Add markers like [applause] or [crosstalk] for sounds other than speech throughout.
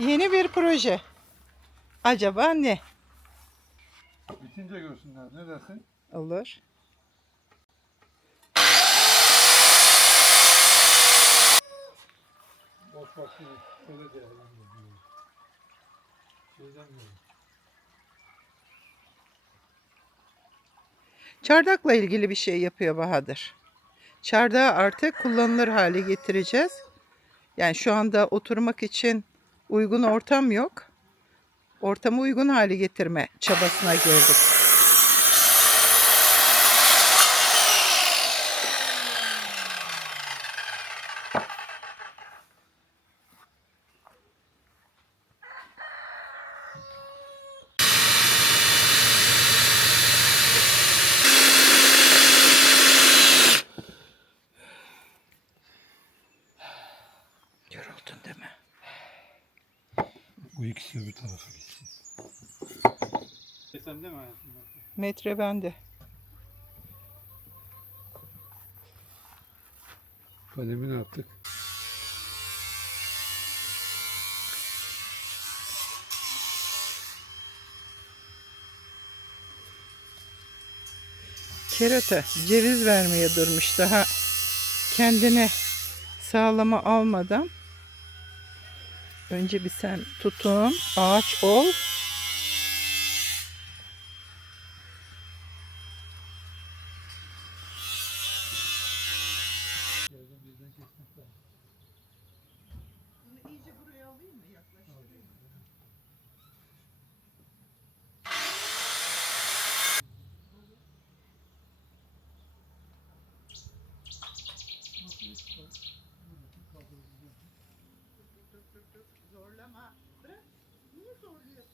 Yeni bir proje. Acaba ne? Bitince görsünler. Ne dersin? Olur. Boş vaktini öyle değerlendiriyor. Şeyden mi? Çardakla ilgili bir şey yapıyor Bahadır. Çardağı artık kullanılır hale getireceğiz. Yani şu anda oturmak için uygun ortam yok. Ortamı uygun hale getirme çabasına girdik. Yoruldun değil mi? Bu ikisi bir tarafa gitsin. Sen değil mi hayatım? Metre bende. Kalemini attık. Kerata ceviz vermeye durmuş daha kendine sağlama almadan. Önce bir sen tutun, ağaç ol. തൊട്ട് തൊള്ളമാ നീ തൊള്ളിയോ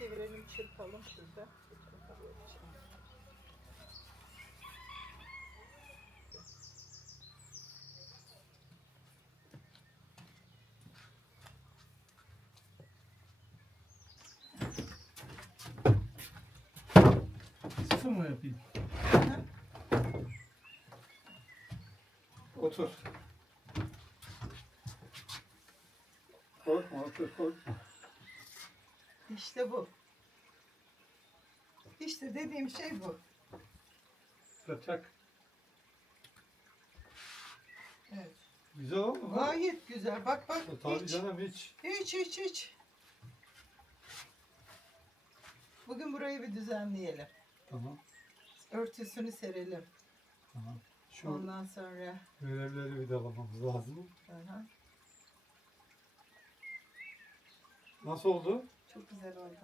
Çevirelim, çırpalım şurada. Sıfır mı yapayım? Otur. Korkma otur korkma. İşte bu. İşte dediğim şey bu. Kaçak. Evet. Güzel oldu mu? Gayet güzel. Bak bak. E, Tabii hiç, canım hiç. hiç hiç hiç. Bugün burayı bir düzenleyelim. Tamam. Örtüsünü serelim. Tamam. Şu Ondan sonra görevleri vidalamamız lazım. aha, Nasıl oldu? Çok güzel oldu.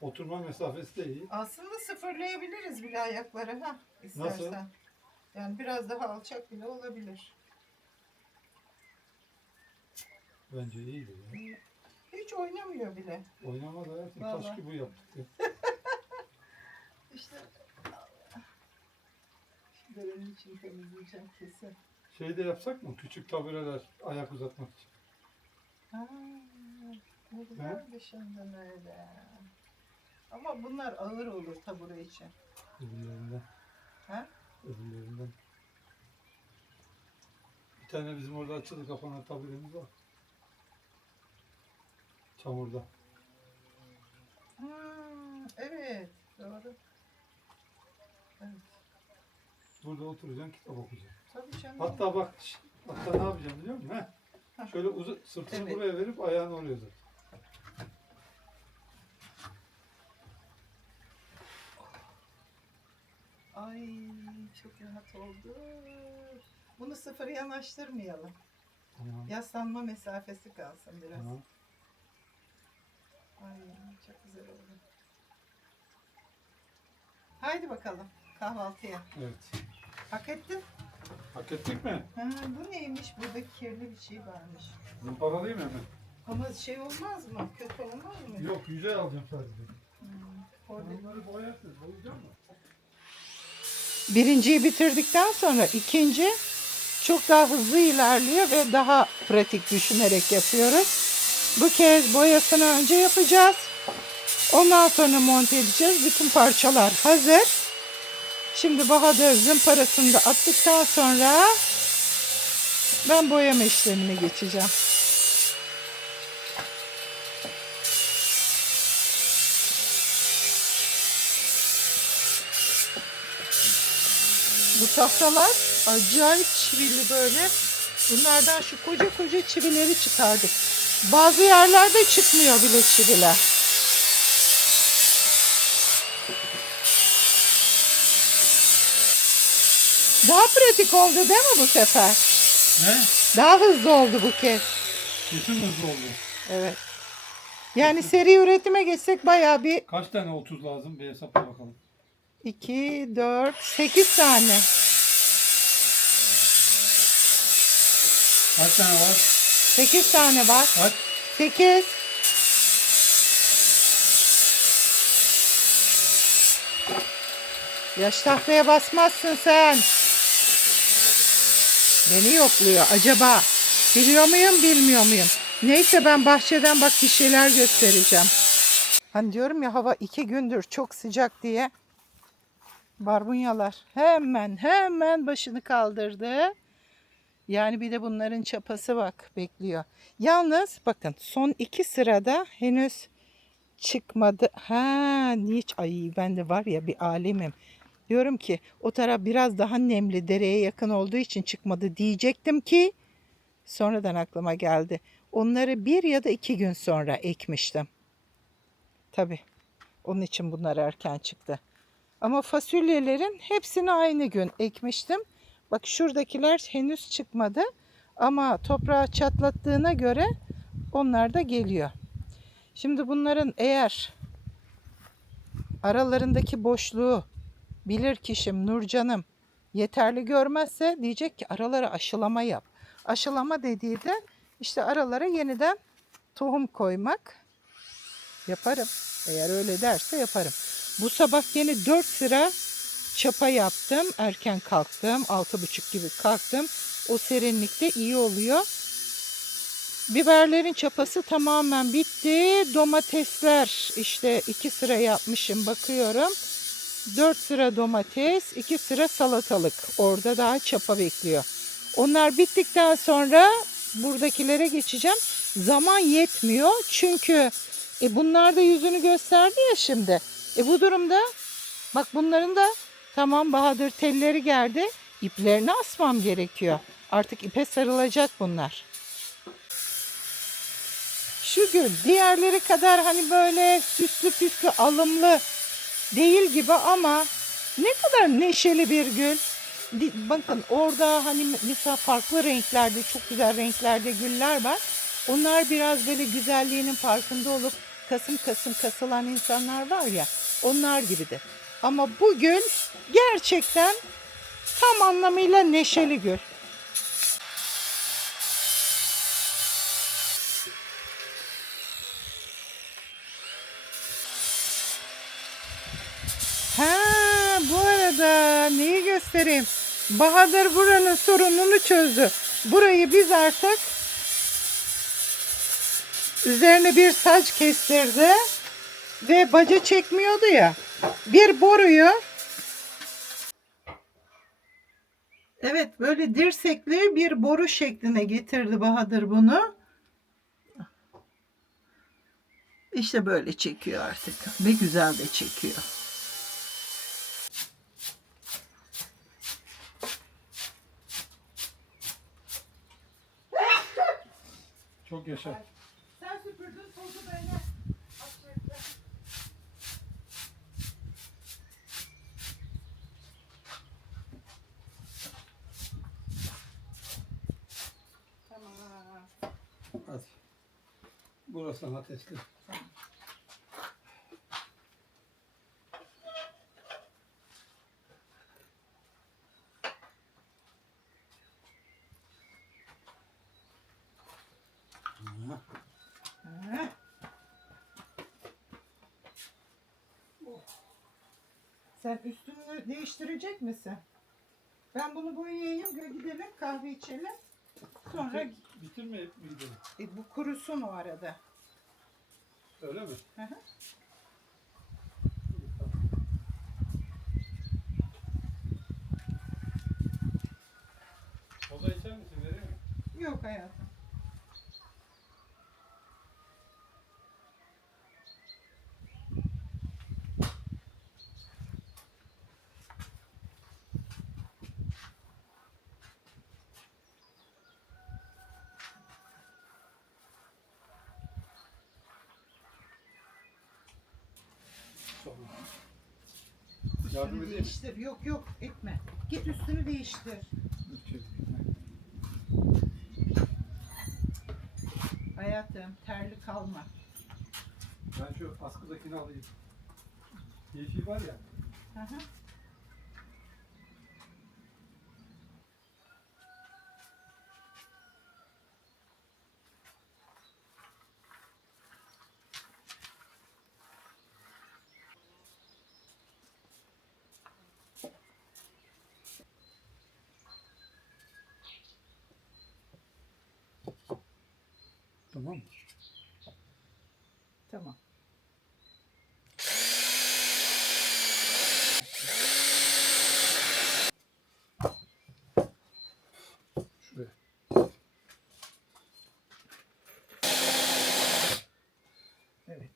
Oturma mesafesi de iyi. Aslında sıfırlayabiliriz bile ayakları ha istersen. Nasıl? Yani biraz daha alçak bile olabilir. Bence iyiydi ya. Hiç oynamıyor bile. Oynamadı hayatım. Vallahi. Taş gibi yaptık. ya. [laughs] İşte Benim için temizleyeceğim kesin. Şey de yapsak mı? Küçük tabureler ayak uzatmak için. Ha, ne güzel düşündün öyle. Ama bunlar ağır olur tabure için. Öbürlerinden. Ha? Öbürlerinden. tane bizim orada açıldı kapanan tabelemiz var. Çamurda. Hmm, evet. Doğru. Evet. Burada oturacaksın kitap okuyacaksın. Tabii canım. Hatta bak hatta ne yapacağım biliyor musun? Heh. Şöyle uzun sırtını Evet. buraya verip ayağını oraya uzat. Ay çok rahat oldu. Bunu sıfır yanaştırmayalım. Tamam. Yaslanma mesafesi kalsın biraz. Tamam. Ay çok güzel oldu. Haydi bakalım kahvaltıya. Evet. Hak ettin. Hak ettik mi? Ha, bu neymiş? Burada kirli bir şey varmış. Zımparalayayım mı hemen? Ama şey olmaz mı? Kötü olmaz mı? Yok yüzey alacağım sadece. Hmm, orada- Onları boyarsın. Boyayacak mı? Birinciyi bitirdikten sonra ikinci çok daha hızlı ilerliyor ve daha pratik düşünerek yapıyoruz. Bu kez boyasını önce yapacağız. Ondan sonra monte edeceğiz. Bütün parçalar hazır. Şimdi Bahadır zımparasını da attıktan sonra ben boyama işlemine geçeceğim. Bu tahtalar acayip çivili böyle. Bunlardan şu koca koca çivileri çıkardık. Bazı yerlerde çıkmıyor bile çiviler. Daha pratik oldu değil mi bu sefer? Ne? Daha hızlı oldu bu kez. Kesin hızlı oldu. Evet. Yani seri üretime geçsek bayağı bir Kaç tane 30 lazım? Bir hesapla bakalım. 2, 4, 8 tane. Kaç tane var? 8 tane var. Kaç? 8. Yaş tahtaya basmazsın sen. Beni yokluyor. Acaba biliyor muyum bilmiyor muyum? Neyse ben bahçeden bak bir şeyler göstereceğim. Hani diyorum ya hava iki gündür çok sıcak diye. Barbunyalar hemen hemen başını kaldırdı. Yani bir de bunların çapası bak bekliyor. Yalnız bakın son iki sırada henüz çıkmadı. Ha niç ay ben de var ya bir alemim. Diyorum ki o taraf biraz daha nemli dereye yakın olduğu için çıkmadı diyecektim ki sonradan aklıma geldi. Onları bir ya da iki gün sonra ekmiştim. Tabii onun için bunlar erken çıktı. Ama fasulyelerin hepsini aynı gün ekmiştim. Bak şuradakiler henüz çıkmadı ama toprağı çatlattığına göre onlar da geliyor. Şimdi bunların eğer aralarındaki boşluğu bilir kişim Nurcanım yeterli görmezse diyecek ki aralara aşılama yap. Aşılama dediği de işte aralara yeniden tohum koymak. Yaparım. Eğer öyle derse yaparım. Bu sabah yine 4 sıra çapa yaptım. Erken kalktım. Altı buçuk gibi kalktım. O serinlikte iyi oluyor. Biberlerin çapası tamamen bitti. Domatesler işte iki sıra yapmışım bakıyorum. Dört sıra domates, iki sıra salatalık. Orada daha çapa bekliyor. Onlar bittikten sonra buradakilere geçeceğim. Zaman yetmiyor çünkü e bunlar da yüzünü gösterdi ya şimdi. E bu durumda bak bunların da tamam Bahadır telleri geldi. İplerini asmam gerekiyor. Artık ipe sarılacak bunlar. Şu gül diğerleri kadar hani böyle süslü püslü alımlı değil gibi ama ne kadar neşeli bir gül. Bakın orada hani mesela farklı renklerde çok güzel renklerde güller var. Onlar biraz böyle güzelliğinin farkında olup kasım kasım kasılan insanlar var ya onlar gibidir. Ama bu gül gerçekten tam anlamıyla neşeli gül. Ha bu arada neyi göstereyim? Bahadır buranın sorununu çözdü. Burayı biz artık üzerine bir saç kestirdi ve baca çekmiyordu ya. Bir boruyu Evet böyle dirsekli bir boru şekline getirdi Bahadır bunu. İşte böyle çekiyor artık. Ve güzel de çekiyor. Çok yaşa. Süpürdün tozu böyle. Tamam. Hadi. Burası sana teslim. Ha, Ha. Sen üstünü değiştirecek misin? Ben bunu boyayayım, gidelim kahve içelim. Sonra bitir- Bitirmeyip mi gidelim? e, bu kurusun o arada. Öyle mi? Hı hı. Koza içer misin? Vereyim mi? Yok hayatım. Sonra. Yardım Üstünü edeyim değiştir. Yok yok etme. Git üstünü değiştir. Hayatım terli kalma. Ben şu askıdakini alayım. Yeşil var ya. Hı hı. Tamam mı? Tamam. Şuraya. Evet.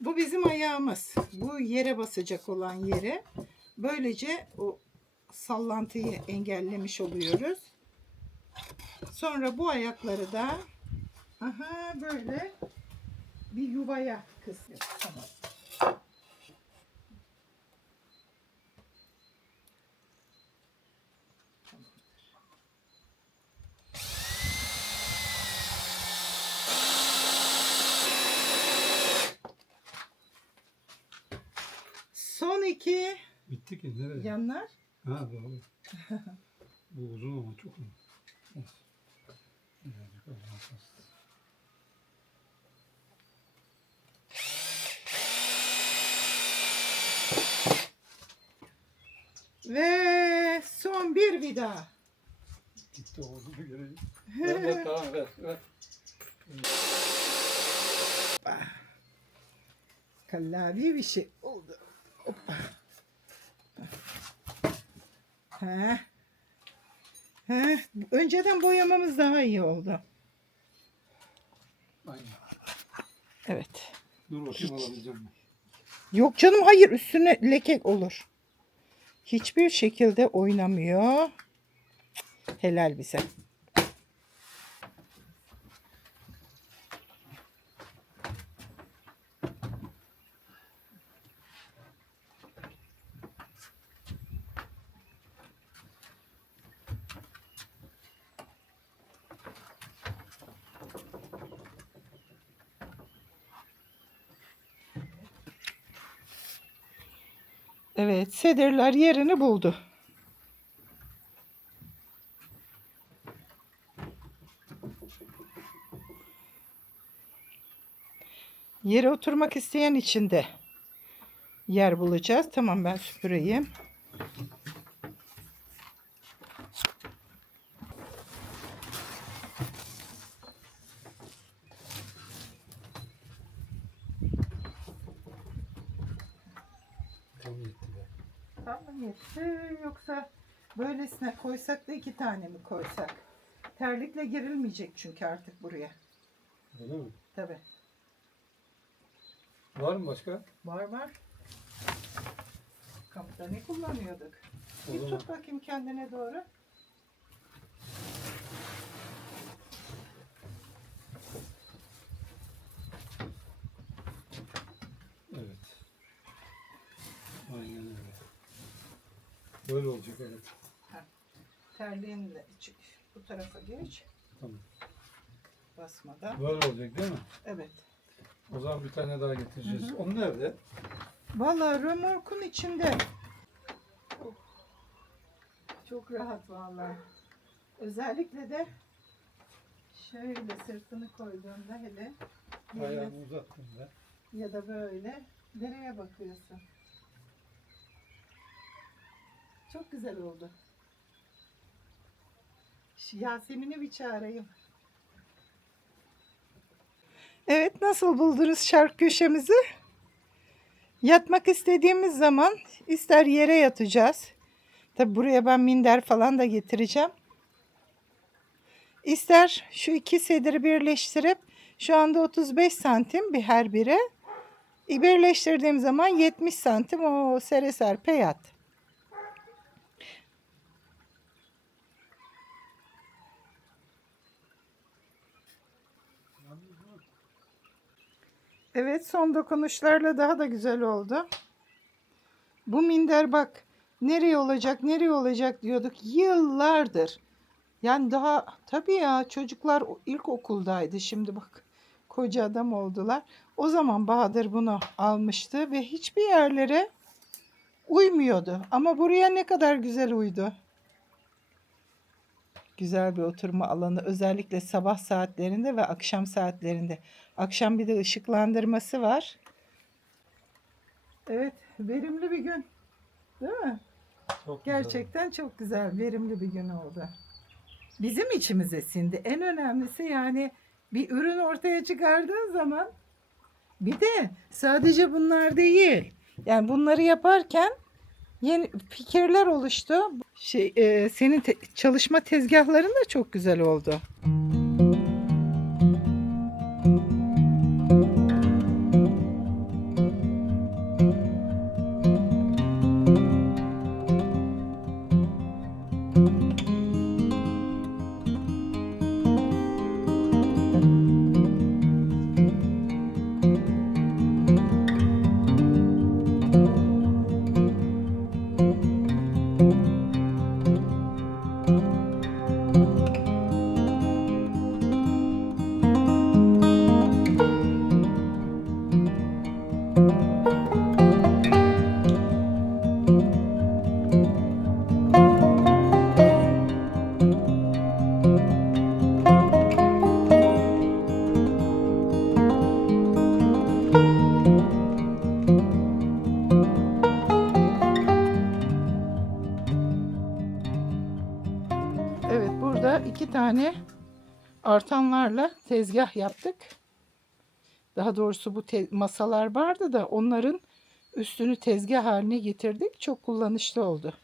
Bu bizim ayağımız. Bu yere basacak olan yere. Böylece o sallantıyı engellemiş oluyoruz. Sonra bu ayakları da aha böyle bir yuvaya kısıyoruz. Tamam. Son iki Bitti ki nereye? yanlar. Ha doğru. [laughs] Bu uzun ama çok uzun. Birazcık azaltacağız. Ve son bir vida. Gitti oldu gereği. [laughs] Ver ver tamam ver ver. Kallavi bir şey oldu. Hoppa. Ha. Ha. Önceden boyamamız daha iyi oldu. Aynen. Evet. Dur bakayım alabileceğim mi? Yok canım hayır üstüne leke olur. Hiçbir şekilde oynamıyor. Helal bize. Evet, sedirler yerini buldu. Yere oturmak isteyen için de yer bulacağız. Tamam ben süpüreyim. Tam yetti be. Tamam. yetti. Yoksa böylesine koysak da iki tane mi koysak? Terlikle girilmeyecek çünkü artık buraya. Öyle mi? Tabii. Var mı başka? Var var. Kampta ne kullanıyorduk? Bir zaman tut bakayım kendine doğru. evet. Aynen öyle. Böyle olacak evet. Terliğinle çık. Bu tarafa geç. Tamam. Basmadan. Böyle olacak değil mi? Evet. O zaman bir tane daha getireceğiz. Hı hı. Onu nerede? Vallahi römorkun içinde. Oh, Çok rahat vallahi. Özellikle de şöyle sırtını koyduğunda hele Ayağını uzattım ben. ya da böyle nereye bakıyorsun? Çok güzel oldu. Yasemin'i bir çağırayım. Evet, nasıl buldunuz şark köşemizi? Yatmak istediğimiz zaman ister yere yatacağız. Tabi buraya ben minder falan da getireceğim. İster şu iki sediri birleştirip şu anda 35 santim bir her biri. E, Birleştirdiğim zaman 70 santim o sere serpe yat. Evet son dokunuşlarla daha da güzel oldu. Bu minder bak nereye olacak nereye olacak diyorduk yıllardır. Yani daha tabii ya çocuklar ilkokuldaydı şimdi bak koca adam oldular. O zaman Bahadır bunu almıştı ve hiçbir yerlere uymuyordu. Ama buraya ne kadar güzel uydu. Güzel bir oturma alanı özellikle sabah saatlerinde ve akşam saatlerinde. Akşam bir de ışıklandırması var. Evet, verimli bir gün. Değil mi? Çok güzel. Gerçekten çok güzel, verimli bir gün oldu. Bizim içimize sindi. En önemlisi yani bir ürün ortaya çıkardığın zaman bir de sadece bunlar değil. Yani bunları yaparken yeni fikirler oluştu. Şey, e, senin te- çalışma tezgahların da çok güzel oldu. Tane artanlarla tezgah yaptık. Daha doğrusu bu masalar vardı da onların üstünü tezgah haline getirdik. Çok kullanışlı oldu.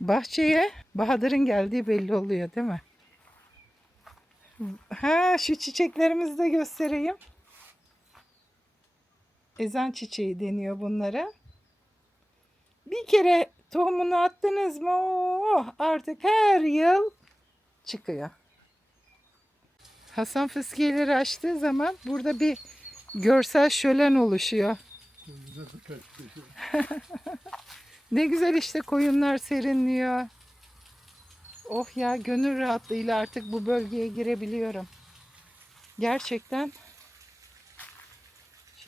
Bahçeye Bahadır'ın geldiği belli oluyor değil mi? Ha şu çiçeklerimizi de göstereyim. Ezan çiçeği deniyor bunlara. Bir kere tohumunu attınız mı oh, artık her yıl çıkıyor. Hasan fıskiyeleri açtığı zaman burada bir görsel şölen oluşuyor. [laughs] Ne güzel işte koyunlar serinliyor. Oh ya gönül rahatlığıyla artık bu bölgeye girebiliyorum. Gerçekten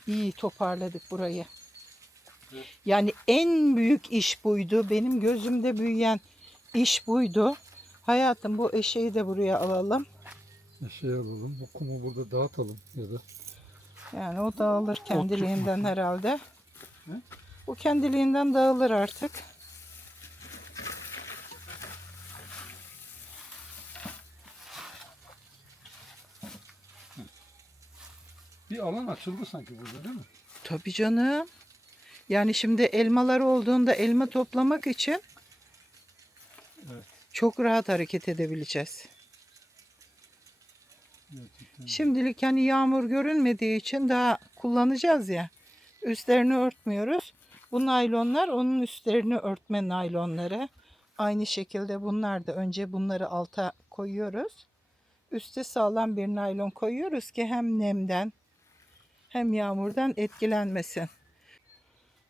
iyi toparladık burayı. Yani en büyük iş buydu. Benim gözümde büyüyen iş buydu. Hayatım bu eşeği de buraya alalım. Şey alalım. Bu kumu burada dağıtalım ya da. Yani o dağılır kendiliğinden herhalde. Ne? Bu kendiliğinden dağılır artık. Bir alan açıldı sanki burada değil mi? Tabii canım. Yani şimdi elmalar olduğunda elma toplamak için Evet. çok rahat hareket edebileceğiz. Şimdilik hani yağmur görünmediği için daha kullanacağız ya. Üstlerini örtmüyoruz. Bu naylonlar onun üstlerini örtme naylonları. Aynı şekilde bunlar da önce bunları alta koyuyoruz. Üste sağlam bir naylon koyuyoruz ki hem nemden hem yağmurdan etkilenmesin.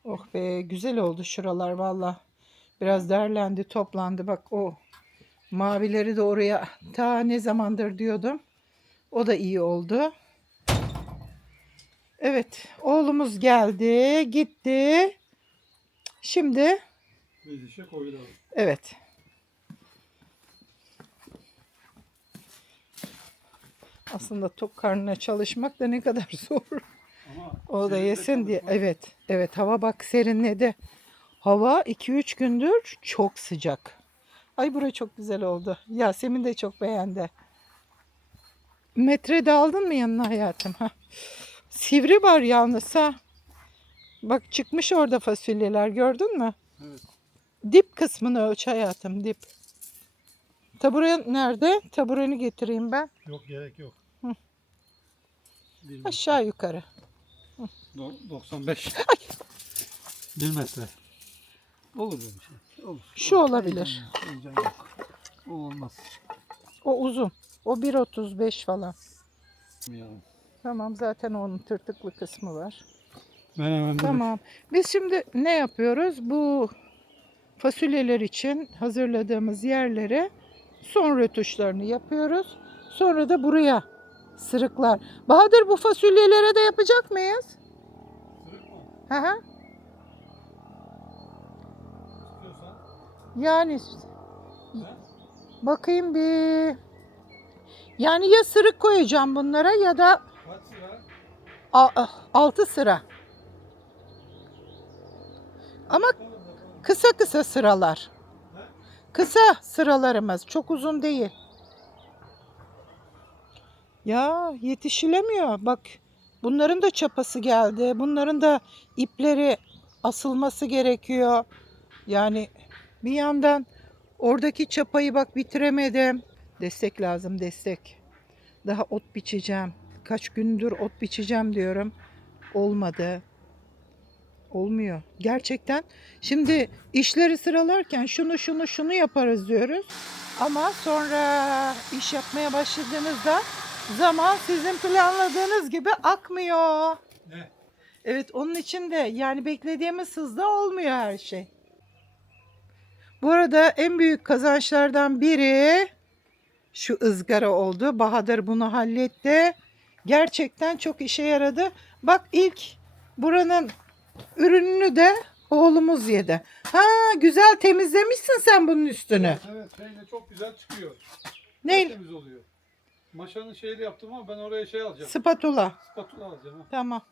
Oh be güzel oldu şuralar valla. Biraz derlendi toplandı bak o mavileri de oraya ta ne zamandır diyordum. O da iyi oldu. Evet, oğlumuz geldi, gitti. Şimdi Biz işe koyulalım. evet. Aslında tok karnına çalışmak da ne kadar [laughs] zor. Ama O da yesin diye. Evet. Evet hava bak serinledi. Hava 2-3 gündür çok sıcak. Ay bura çok güzel oldu. Yasemin de çok beğendi. Metre de aldın mı yanına hayatım? Ha. Sivri var yalnız ha. Bak çıkmış orada fasulyeler gördün mü? Evet. Dip kısmını ölç hayatım dip. Tabure nerede? Tabureni getireyim ben. Yok gerek yok. Hı. Aşağı yukarı. Do- 95. Bir metre. Olur böyle bir şey. Olur. Şu olabilir. Heyecan yok. O olmaz. O uzun. O 1.35 falan. Ya. Tamam zaten onun tırtıklı kısmı var. Ben hemen Tamam. Biz şimdi ne yapıyoruz? Bu fasulyeler için hazırladığımız yerlere son rötuşlarını yapıyoruz. Sonra da buraya sırıklar. Bahadır bu fasulyelere de yapacak mıyız? Hı hı. İstiyorsan. Yani bakayım bir. Yani ya sırık koyacağım bunlara ya da sıra? 6 sıra. Ama kısa kısa sıralar. Kısa sıralarımız çok uzun değil. Ya yetişilemiyor. Bak bunların da çapası geldi. Bunların da ipleri asılması gerekiyor. Yani bir yandan oradaki çapayı bak bitiremedim. Destek lazım destek. Daha ot biçeceğim. Kaç gündür ot biçeceğim diyorum. Olmadı. Olmuyor. Gerçekten. Şimdi işleri sıralarken şunu şunu şunu yaparız diyoruz. Ama sonra iş yapmaya başladığınızda zaman sizin planladığınız gibi akmıyor. Ne? Evet onun için de yani beklediğimiz hızda olmuyor her şey. Bu arada en büyük kazançlardan biri şu ızgara oldu. Bahadır bunu halletti. Gerçekten çok işe yaradı. Bak ilk buranın ürününü de oğlumuz yedi. Ha güzel temizlemişsin sen bunun üstünü. Evet, şeyle çok güzel çıkıyor. Neyle? Temiz oluyor. Maşanın şeyini yaptım ama ben oraya şey alacağım. Spatula. Spatula alacağım. ha. Tamam.